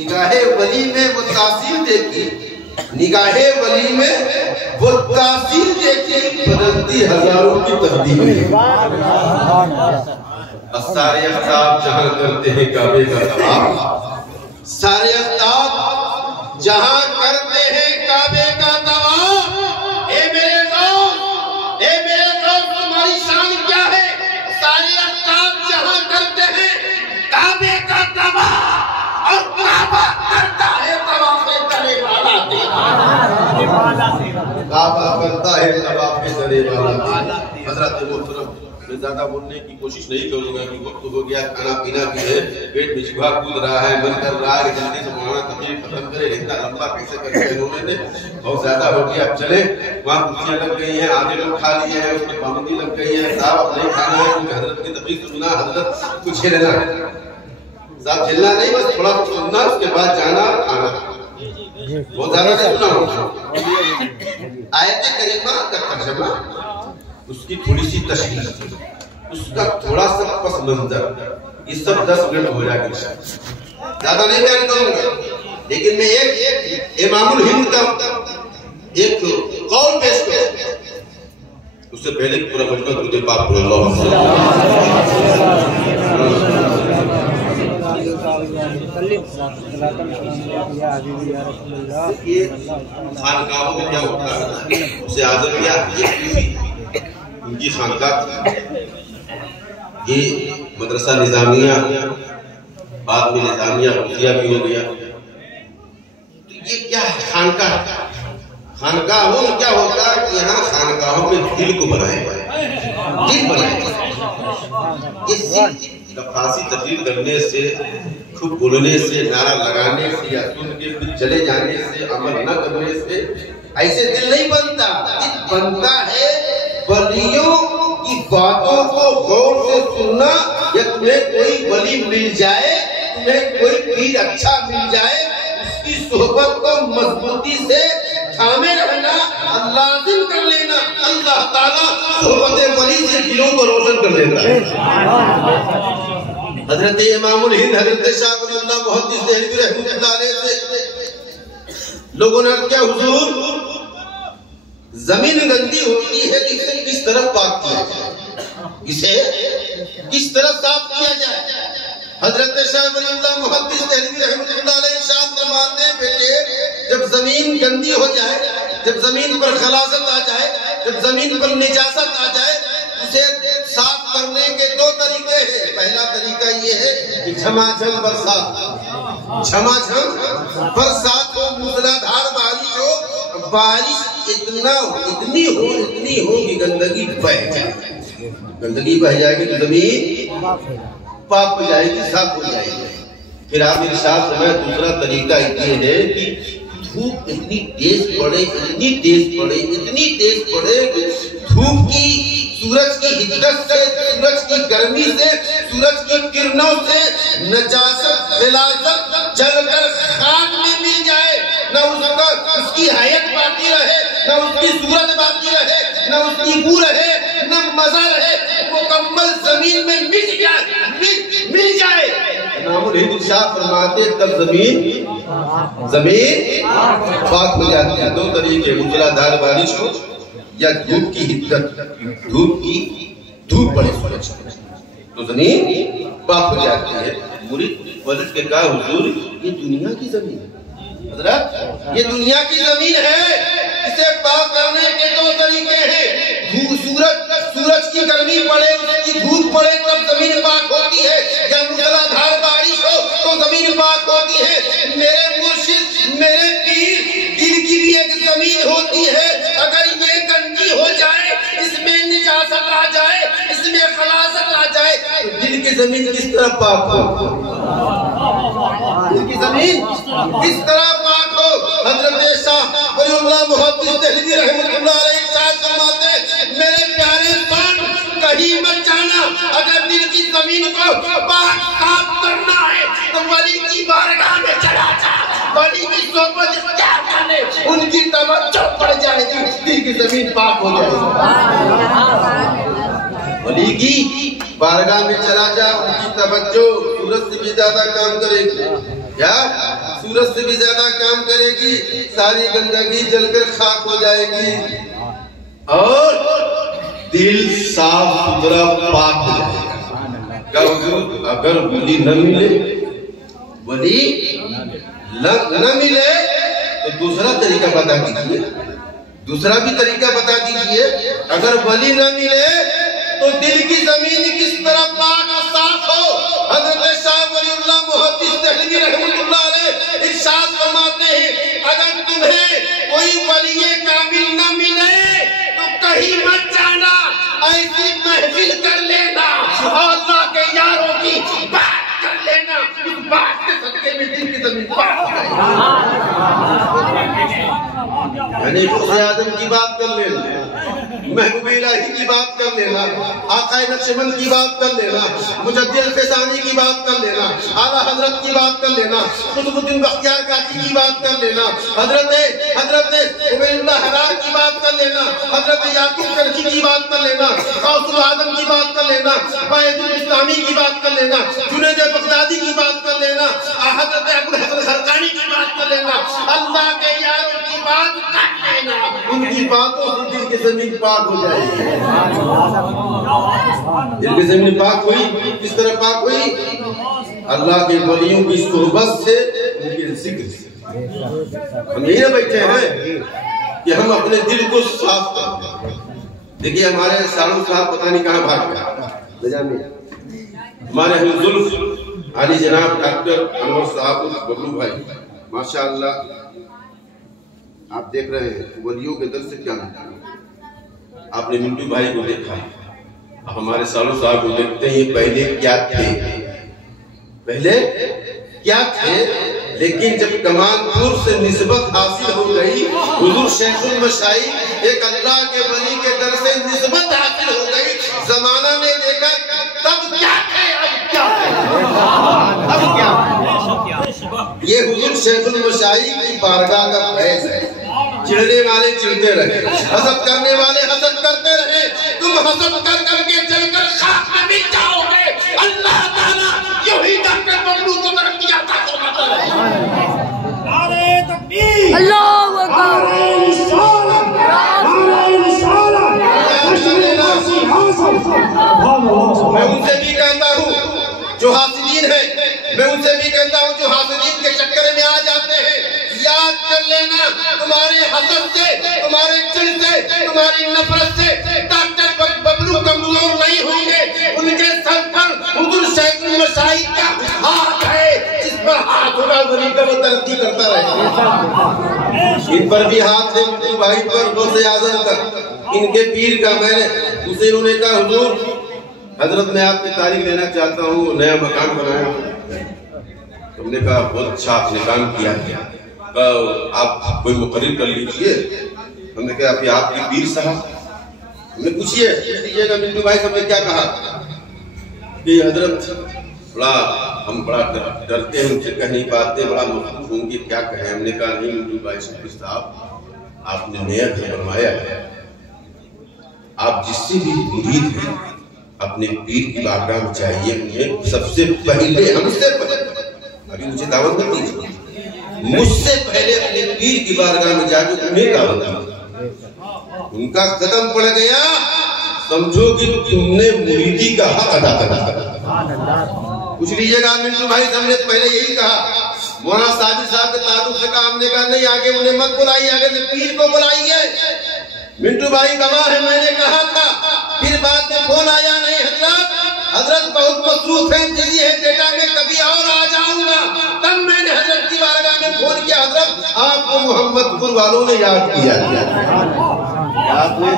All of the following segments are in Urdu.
نگاہ ولی میں وہ تاثیر دیکھی، نگاہ ولی میں وہ تاثیر دیکھی، بدلتی ہزاروں کی تبدیلی۔ سارے افتاب جہاں کرتے ہیں کعبے کا طواف، سارے افتاب جہاں کرتے ہیں کعبے کا طواف۔ اے میرے دوست، تمہاری شان کیا ہے؟ سارے افتاب جہاں کرتے ہیں کعبے کا طواف، اور کعبہ کرتا ہے طواف کرنے والا تیرا۔ کعبہ کرتا ہے طواف کرنے والا تیرا۔ حضرت محترم، میں زیادہ بولنے کی کوشش نہیں کروں گا کہ وقت ہو گیا، کھانا پینا بھی ہے، پیٹ میں جگہ کود رہا ہے، من کر رہا ہے کہ جلدی سے مولانا تقریر ختم کرے، اتنا لمبا کیسے کر کے انہوں نے بہت زیادہ ہو گیا۔ اب چلیں، وہاں کرسیاں لگ گئی ہیں، آدھے لوگ کھا لیے ہیں، اس میں پابندی لگ گئی ہے، صاحب اب نہیں کھانا ہے کیونکہ حضرت کی تقریر سننا، حضرت کچھ ہلنا ہے، صاحب ہلنا نہیں، بس تھوڑا کچھ سننا، اس کے بعد جانا کھانا، بہت زیادہ نہیں سننا ہوگا۔ آیت کریمہ کا ترجمہ، اس کی تھوڑی سی تشریح، اس کا تھوڑا سا پس منظر، یہ سب 10 منٹ ہو جائے گا، زیادہ نہیں بیان کروں گا، لیکن میں ایک امام الہند کا ایک قول پیش کروں، اس سے پہلے پورا مجمع درود پاک پڑھ اللہ یہ خانقاہوں میں کیا ہوتا ہے، اسے اعظمیہ ان کی خانقاہ تھی، یہ مدرسہ نظامیہ، بعد میں نظامیہ غوثیہ بھی ہو گیا۔ یہ کیا ہے خانقاہ؟ خانقاہوں میں کیا ہوتا ہے کہ یہاں خانقاہوں میں دل کو بنائے گئے، دل بنائے گئے، یہ خاصی تقریر کرنے سے، خوب بولنے سے، نعرہ لگانے سے، یا سن کے پھر چلے جانے سے، عمل نہ کرنے سے ایسے دل نہیں بنتا۔ دل بنتا ہے ولیوں کی باتوں کو غور سے سننا، یا تمہیں کوئی ولی مل جائے، تمہیں کوئی پیر اچھا مل جائے، اس کی صحبت کو مضبوطی سے تھامے رہنا، لازم کر لینا، اللہ تعالیٰ صحبت ولی سے دلوں کو روشن کر دیتا ہے۔ حضرت امام الہند حضرت شاہ ولی اللہ محدث دہلوی رحمۃ اللہ علیہ سے لوگوں نے عرض کیا، حضور زمین گندی ہوتی ہے، اسے کس طرح پاک کیا جائے، اسے کس طرح صاف کیا جائے؟ حضرت شاہ ولی اللہ محدث دہلوی رحمۃ اللہ علیہ ارشاد فرماتے ہیں، بیٹے جب زمین گندی ہو جائے، جب زمین پر خلاصت آ جائے، جب زمین پر نجاست آ جائے، اسے صاف کرنے کے 2 طریقے ہیں۔ پہلا طریقہ یہ ہے کہ جھما جھم برسات، جھما جھم برسات ہو، موسلادھار بارش ہو، بارش اتنی ہو کہ گندگی بہ جائے، گندگی بہ جائے گی تو زمین پاک ہو جائے گی، صاف ہو جائے گی۔ پھر آپ ارشاد فرمائے دوسرا طریقہ یہ ہے کہ دھوپ اتنی تیز پڑے کہ دھوپ کی، سورج کی حدت سے، سورج کی گرمی سے، سورج کی کرنوں سے نجاست، غلاظت جل کر خاک میں مل جائے، نہ اس کی حیت باقی رہے، نہ اس کی صورت باقی رہے، نہ اس کی بو رہے، نہ مزہ رہے، مکمل زمین میں مل جائے۔ امام الہند ارشاد فرماتے تب زمین پاک ہو جاتی ہے۔ 2 طریقے، موسلادھار بارش ہو یا دھوپ کی حدت، دھوپ پڑے سورج تو زمین پاک ہو جاتی ہے۔ مرید والد کے کہا، حضور یہ دنیا کی زمین ہے، حضرت یہ دنیا کی زمین ہے، اسے پاک کرنے کے 2 طریقے ہیں۔ سورج کی گرمی پڑے، اس کی دھوپ پڑے تب زمین پاک ہوتی ہے، یا موسلادھار بارش ہو تو زمین پاک ہوتی ہے۔ میرے مرشد، میرے پیر، دل کی بھی ایک زمین ہوتی ہے، اگر یہ گندی ہو جائے، اس میں نجاست آ جائے، اس میں خلاصت آ جائے، دل کی زمین کس طرح پاک ہو؟ دل کی زمین کس طرح پاک ہو؟ حضرت شاہ ولی اللہ محدث دہلوی رحمۃ اللہ علیہ ارشاد فرماتے ہیں، میرے پیارے سان کہیں مت جانا، اگر دل کی زمین کو پاک صاف کرنا ہے تو ولی کی بارگاہ میں چلا جا، ولی کی صحبت اختیار کرنے، ان کی توجہ پڑ جائے گی، دل کی زمین پاک ہو جائے گی۔ ولی کی بارگاہ میں چلا جا، ان کی توجہ سورج سے بھی زیادہ کام کرے گی۔ کیا سورج سے بھی زیادہ کام کرے گی، ساری گندگی جل کر خاک ہو جائے گی، اور دل صاف ستھرا پاک ہو جائے گا۔ کیا حضور اگر ولی نہ ملے، ولی نہ ملے تو دوسرا طریقہ بتا دیجئے، دوسرا بھی طریقہ بتا دیجئے۔ اگر ولی نہ ملے تو دل کی زمین کس طرح پاک اور صاف ہو؟ حضرت شاہ ولی اللہ محدث دہلوی رحمۃ اللہ علیہ ارشاد فرماتے ہیں اگر تمہیں کوئی ولی کامل نہ ملے تو کہیں مت جانا، ایسی محفل کر لینا اور اللہ کے یاروں کی بات کر لینا، اس بات کے صدقے میں دل کی زمین پاک ہو جائے گی۔ یعنی غوث اعظم کی بات کر لینا، محبوب الہی کی بات کر لینا، آقا نقشبند کی بات کر لینا، مجدد الفسانی کی بات کر لینا، اعلیٰ حضرت کی بات کر لینا، قطب الدین بختیار کاکی کی بات کر لینا، حضرت عبید اللہ حرار کی بات کر لینا، حضرت یعقوب کرکی کی بات کر لینا، غوث اعظم کی بات کر لینا، فیض الاسلامی کی بات کر لینا، جنید بغدادی کی بات کر لینا، حضرت ابو الحسن خرقانی کی بات کر لینا، اللہ کے یاروں کی بات کر لینا، ان کی باتوں سے دل کی زمین پاک ہو جائے گی۔ دل کی زمین پاک ہوئی، کس طرح پاک ہوئی؟ اللہ کے ولیوں کی صحبت سے، ان کے ذکر سے۔ ہم یہی نہ بیٹھے ہیں کہ ہم اپنے دل کو صاف کریں۔ دیکھیے ہمارے سالوں صاحب پتہ نہیں کہاں بھاگ گیا، ہمارے حضرت علی جناب ڈاکٹر انور صاحب ببلو بھائی ماشاءاللہ، آپ دیکھ رہے ہیں ولیوں کے در سے کیا ملتا ہے۔ آپ نے منٹو بھائی کو دیکھا، اب ہمارے سالوں صاحب کو دیکھتے ہیں یہ پہلے کیا تھے، پہلے کیا تھے، لیکن جب کمان پور سے نسبت حاصل ہو گئی، حضور شیخ المشائخ ایک اللہ کے ولی کے در سے نسبت حاصل ہو گئی، زمانہ نے دیکھا تب کیا تھے اب کیا ہے، اب کیا ہے۔ یہ حضور شیخ المشائخ کی بارگاہ کا فیض ہے۔ چڑھنے والے چڑھتے رہے، حسد کرنے والے حسد کرتے رہے، تم حسد کر کر کے چل کر خاک میں مٹ جاؤ گے۔ اللہ تعالیٰ یوں ہی ڈاکٹر ببلو کو ترقی عطا فرماتا رہے۔ نعرہ تکبیر، اللہ اکبر، میں ان سے بھی کہتا ہوں جو حاسدین ہیں، میں ان سے بھی کہتا ہوں جو حاسدین کے چکر میں آ جاتے ہیں، یاد کر لینا تمہارے حسد سے، تمہارے چڑ سے، تمہاری نفرت سے ڈاکٹر ببلو کمزور نہیں ہوں گے۔ ان کے سر پر حضور شیخ المشائخ کا ہاتھ ہے، جس پر ہاتھ ہوگا ولی کا وہ ترقی کرتا رہے گا۔ ان پر بھی ہاتھ ہے، منٹو بھائی پر، غوث اعظم کا، ان کے پیر کا۔ میں نے اسے انہوں نے کہا حضور حضرت میں آپ کی تعریف لینا چاہتا ہوں، نیا مکان بنایا۔ تم نے کہا بہت اچھا آپ نے کام کیا، آپ کوئی مقرر کر لیجئے۔ ہم نے کہا ابھی آپ کے پیر صاحب، ہمیں پوچھئے لیجئے گا منٹو بھائی صاحب نے کیا کہا کہ حضرت ہم بڑا ڈرتے ہیں، ان سے کہہ نہیں پاتے، بڑا مخلوق ہوں گے، کیا کہیں۔ ہم نے کہا نہیں منٹو بھائی صاحب، آپ نے نیا گھر بنوایا ہے، آپ جس سے بھی مرید ہیں اپنے پیر کی بارگاہ میں چاہیے انہیں سب سے پہلے، ہم سے پہلے، ابھی مجھے دعوت نہ دیجیے، مجھ سے پہلے اپنے پیر کی بارگاہ میں جا کے انہیں دعوت دی۔ ان کا قدم پڑ گیا، سمجھو کہ تم نے مریدی کا حق ادا کرا۔ پوچھ لیجیے گا منٹو بھائی، ہم نے پہلے یہی کہا، مولانا ساجد صاحب کے تعلق سے کہا، ہم نے کہا نہیں آگے انہیں مت بلائیے، آگے سے پیر کو بلائیے۔ منٹو بھائی گواہ ہے، میں نے کہا تھا، پھر بعد میں فون آیا نہیں حضرت بہت مصروف ہیں، بزی ہیں ڈیٹا میں، کبھی اور آ جاؤں گا۔ تب میں نے حضرت کی بارگاہ میں فون کیا، حضرت آپ کو محمد پور والوں نے یاد کیا، آپ نے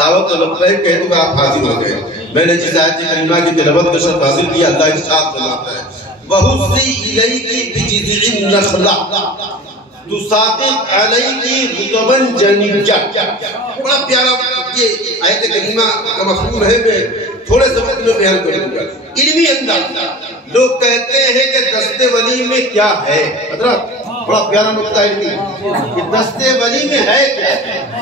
دعوت لبیک کہہ دوں گا، آپ حاضر ہو گئے۔ میں نے جس آیت کریمہ کی تلاوت کا شرف حاصل کیا، اللہ ارشاد فرماتا ہے وَهُزِّي إِلَيْكِ بِجِذْعِ النَّخْلَةِ تُسَاقِطْ عَلَيْكِ رُطَبًا جَنِيًّا۔ بڑا پیارا یہ آیت کریمہ کا مفہوم ہے، میں تھوڑے سے وقت میں بیان کروں گا۔ علمی انداز، لوگ کہتے ہیں کہ دست ولی میں کیا ہے، حضرت بڑا پیارا نقطہ ہے کہ دستے ولی میں ہے کیا؟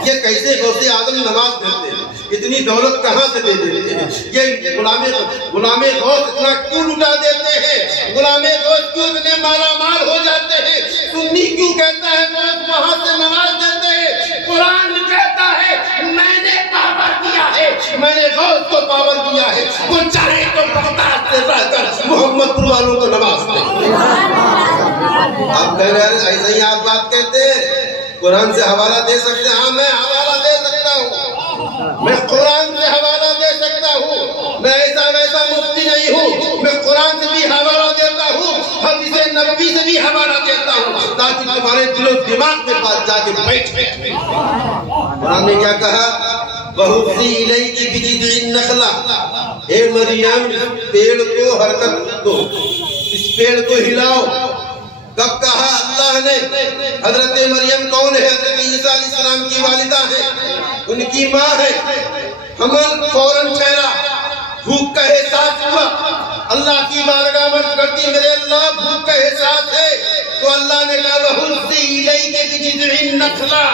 یہ کیسے غوث اعظم نماز پڑھتے ہیں؟ اتنی دولت کہاں سے دے دیتے ہیں؟ یہ غلام غوث اتنا کیوں لٹا دیتے ہیں؟ غلام غوث کیوں اتنے مالا مال ہو جاتے ہیں؟ سنی کیوں کہتا ہے غوث وہاں سے نماز دیتے ہیں؟ قرآن کہتا ہے میں نے پاور کیا ہے، میں نے غوث کو پاور کیا ہے، وہ چاہے تو بغداد سے رہ کر محمد پور والوں کو نماز دے۔ آپ کہہ رہے ہیں ایسا ہی آپ بات کہتے ہیں، قرآن سے حوالہ دے سکتے ہیں؟ ہاں میں حوالہ دے سکتا ہوں، میں قرآن سے حوالہ دے سکتا ہوں، میں ایسا ویسا مفتی نہیں ہوں، میں قرآن سے بھی حوالہ دیتا ہوں، حدیث نبوی سے بھی حوالہ دیتا ہوں، تاکہ تمہارے دل و دماغ میں پاس جا کے بیٹھے۔ قرآن نے کیا کہا؟ وَهُزِّي إِلَيْكِ بِجِذْعِ النَّخْلَةِ، اے مریم اس پیڑ کو حرکت دو، اس پیڑ کو ہلاؤ۔ کب کہا اللہ نے؟ حضرت مریم کون ہے؟ حضرت عیسیٰ علیہ السلام کی والدہ ہے، ان کی ماں ہے۔ حمل فوراً ٹھہرا، بھوک کا احساس ہوا، اللہ کی بارگاہ میں کرتی میرے اللہ بھوک کا احساس ہے، تو اللہ نے کہا وَهُزِّي إِلَيْكِ بِجِذْعِ النَّخْلَةِ،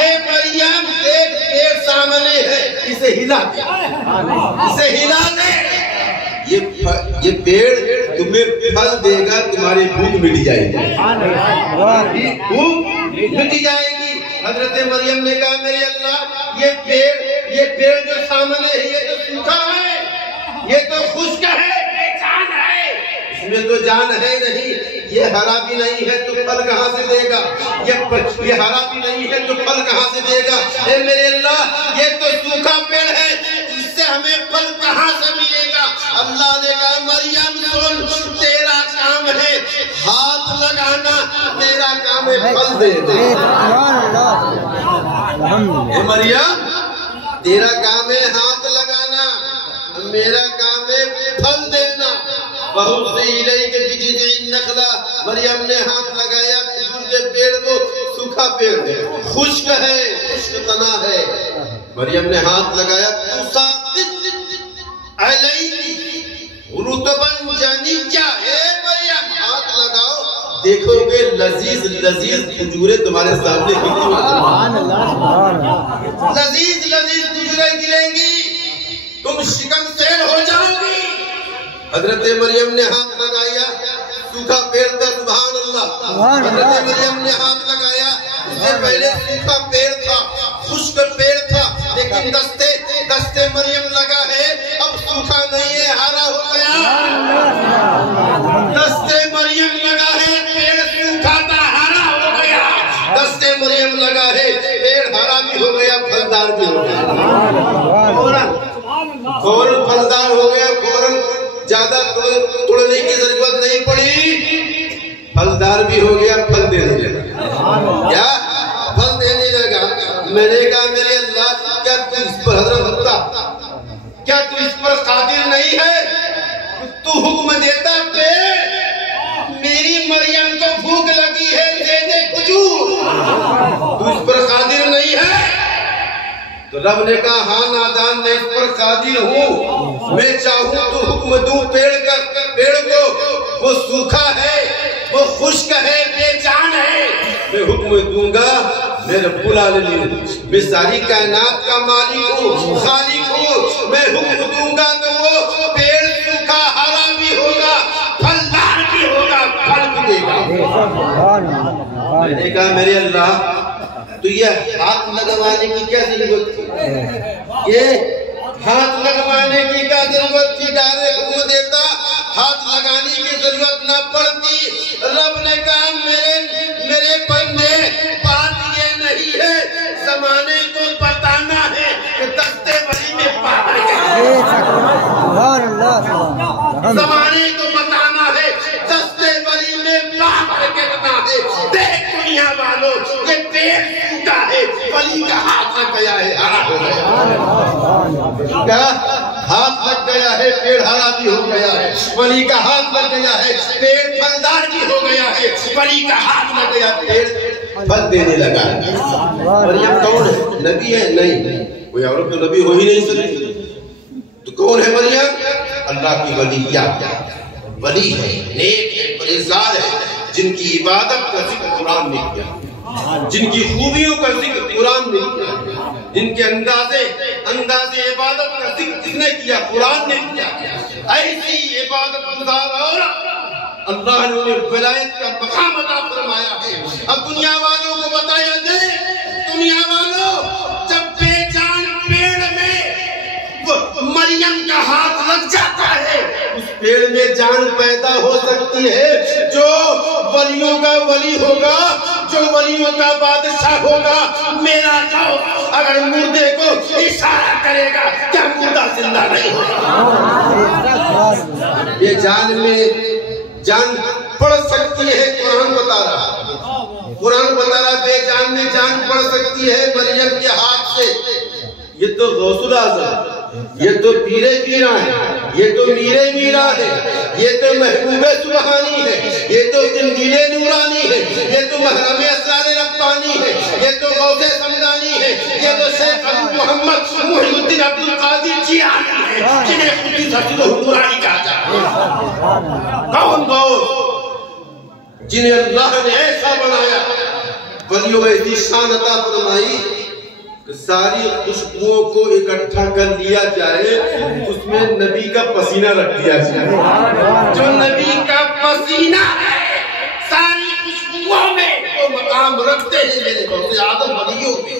اے مریم ایک پیڑ سامنے ہے، اسے ہلا دے، اسے ہلا دے، یہ پیڑ تمہیں پھل دے گا، تمہاری بھوک مٹ جائے گی، بھوک مٹ جائے گی۔ حضرت مریم نے کہا میرے اللہ یہ پیڑ جو سامنے ہے یہ تو سوکھا ہے، یہ تو خشک ہے، بے جان ہے، اس میں تو جان ہے نہیں، یہ ہرا بھی نہیں ہے تو پھل کہاں سے دے گا، یہ ہرا بھی نہیں ہے تو پھل کہاں سے دے گا۔ اے میرے اللہ یہ تو سوکھا پیڑ ہے، اس سے ہمیں پھل کہاں سے ملے گا؟ اللہ نے کہا مریم سن، تیرا کام ہے ہاتھ لگانا، میرا کام ہے پھل دینا۔ اے مریم تیرا کام ہے ہاتھ لگانا، میرا کام ہے پھل دینا۔ وَهُزِّي إِلَيْكِ بِجِذْعِ النَّخْلَةِ، مریم نے ہاتھ لگایا کھجور کے پیڑ کو، سوکھا پیڑ ہے، خشک ہے، خشک تنا ہے، مریم نے ہاتھ لگایا تُسَاقِطْ عَلَيْهِ رُطَبًا جَنِيًّا، اے مریم ہاتھ لگاؤ، دیکھو گے لذیذ لذیذ کھجوریں تمہارے سامنے گرتی ہوئی، لذیذ لذیذ کھجوریں گریں گی، تم شکم سیر ہو جاؤ گی۔ حضرت مریم نے ہاتھ لگایا، سوکھا پیڑ تھا، سبحان اللہ، حضرت مریم نے ہاتھ لگایا، اس سے پہلے سوکھا پیڑ تھا، خشک پیڑ تھا، لیکن دستے مریم لگا ہے، اب سوکھا نہیں ہے، ہرا ہو گیا۔ دستے مریم لگا ہے، پیڑ سوکھا تھا، ہرا ہو گیا۔ دستے مریم لگا ہے، پیڑ ہرا بھی ہو گیا، پھلدار بھی ہو گیا، فوراً پھلدار ہو گیا، فوراً زیادہ توڑنے کی ضرورت نہیں پڑی، پھلدار بھی ہو گیا، پھل دینے لگا، کیا پھل دینے لگا۔ میں نے کہا میرے اللہ کیا تو اس پر حضرت ہوتا، کیا تو اس پر قادر نہیں ہے؟ تو حکم دیتا پیڑ میری مریم کو بھوک لگی ہے دے دے کھجور، تو اس پر قادر نہیں ہے؟ تو رب نے کہا ہاں نادان میں اس پر قادر ہوں، میں چاہوں تو حکم دوں پیڑ کو، وہ سوکھا ہے، وہ خشک ہے، بے جان ہے، میں حکم دوں گا، میں رب العالمین، میں ساری کائنات کا مالک ہوں، خالق ہوں، میں حکم دوں گا تو وہ پیڑ سوکھا ہرا بھی ہوگا، پھلدار بھی ہوگا، پھل بھی دے گا۔ میں نے کہا میرے اللہ تو یہ ہاتھ لگوانے کی کیا ضرورت تھی؟ یہ ہاتھ لگوانے کی کیا ضرورت تھی؟ ڈائریکٹ حکم دیتا، ہاتھ لگانے کی ضرورت نہ پڑتی۔ رب نے کہا میرے بندے بات یہ نہیں ہے، زمانے کو بتانا ہے کہ دستے ولی میں پاور ہے، زمانے کو بتانا ہے دستے ولی میں پاور کتنا ہے۔ دیکھ دنیا والوں یہ پیڑ سوکھا ہے، ولی کا ہاتھ لگ گیا ہے، ہرا ہو گیا، کیا ہاتھ لگ گیا ہے، پیڑ ہرا بھی ہو گیا ہے، ولی کا ہاتھ لگ گیا ہے، پیڑ پھلدار بھی ہو گیا ہے، ولی کا ہاتھ لگ گیا، پیڑ پھل دینے لگا ہے۔ مریم کون ہے؟ نبی ہے؟ نہیں، کوئی عورت تو نبی ہو ہی نہیں سکتی، تو کون ہے مریم؟ اللہ کی ولی، کیا ولی ہے، نیک ہے، پرہیزگار ہے، جن کی عبادت کا ذکر قرآن نے کیا، جن کی خوبیوں کا ذکر قرآن نے کیا، جن کے انداز عبادت کا ذکر جس نے کیا قرآن نے کیا، ایسی عبادت گزار اور اللہ نے انہیں ولایت کا مقام عطا فرمایا ہے۔ اب دنیا والوں کو بتایا دے، دنیا والوں جب بے جان پیڑ میں مریم کا ہاتھ لگ جاتا ہے، اس پیڑ میں جان پیدا ہو سکتی ہے۔ جو ولیوں کا ولی ہوگا، جو ولیوں کا بادشاہ ہوگا، میرا غوث اگر مردے کو اشارہ کرے گا کیا مردہ زندہ نہیں ہوگا؟ یہ جان میں جان پڑ سکتی ہے، قرآن بتا رہا بے جان میں جان پڑ سکتی ہے مریم کے ہاتھ سے۔ یہ تو غوث الاعظم، یہ تو پیرے پیرا ہے، یہ تو میرے میرا ہے، یہ تو محبوب سبحانی ہے، یہ تو جنگیل نورانی ہے، یہ تو محرم اسرار ربانی ہے، یہ تو غوث سمدانی ہے، یہ تو شیخ ابو محمد محی الدین عبدالقادر جیلانی ہے، جنہیں قدس حسن حضورانی کہا جاتا ہے۔ کون غوث؟ جنہیں اللہ نے ایسا بنایا، ولیوں میں ایسی شان عطا فرمائی کہ ساری خوشبوؤں کو اکٹھا کر لیا جائے، اس میں نبی کا پسینہ رکھ دیا جائے۔ جو نبی کا پسینہ ہے ساری خوشبوؤں میں وہ مقام رکھتے ہیں میرے غوث اعظم ولیوں میں۔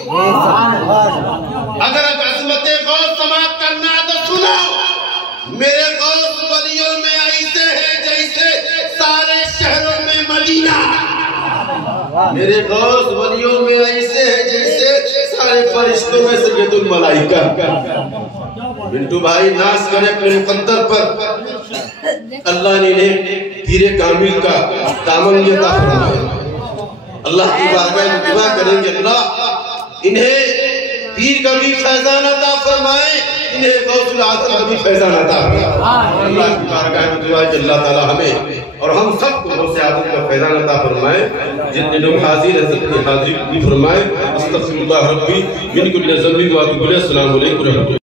اگر عظمت غوث سماعت کرنا ہے تو سنو، میرے غوث ولیوں میں ایسے ہیں جیسے سارے شہروں میں مدینہ، میرے غوث ولیوں میں ایسے ہیں جیسے سارے فرشتوں میں سید الملائکہ۔ منٹو بھائی ناز کرے اپنے مقدر پر، اللہ نے انہیں پیر کامل کا دامن عطا فرمایا۔ اللہ کی بارگاہ میں دعا کریں گے اللہ انہیں پیر کا بھی فیضان عطا فرمائے، انہیں غوث الاعظم کا بھی فیضان عطا فرمائے۔ اللہ کی بارگاہ میں دعا کہ اللہ تعالی ہمیں اور ہم سب کو غوث اعظم کا فیضان عطا فرمائے۔ جتنے لوگ حاضر ہیں سب کی حاضری بھی فرمائے۔ استغفر اللہ ربی من کل ذنب و اتوب الیہ۔ السلام علیکم ورحمۃ اللہ۔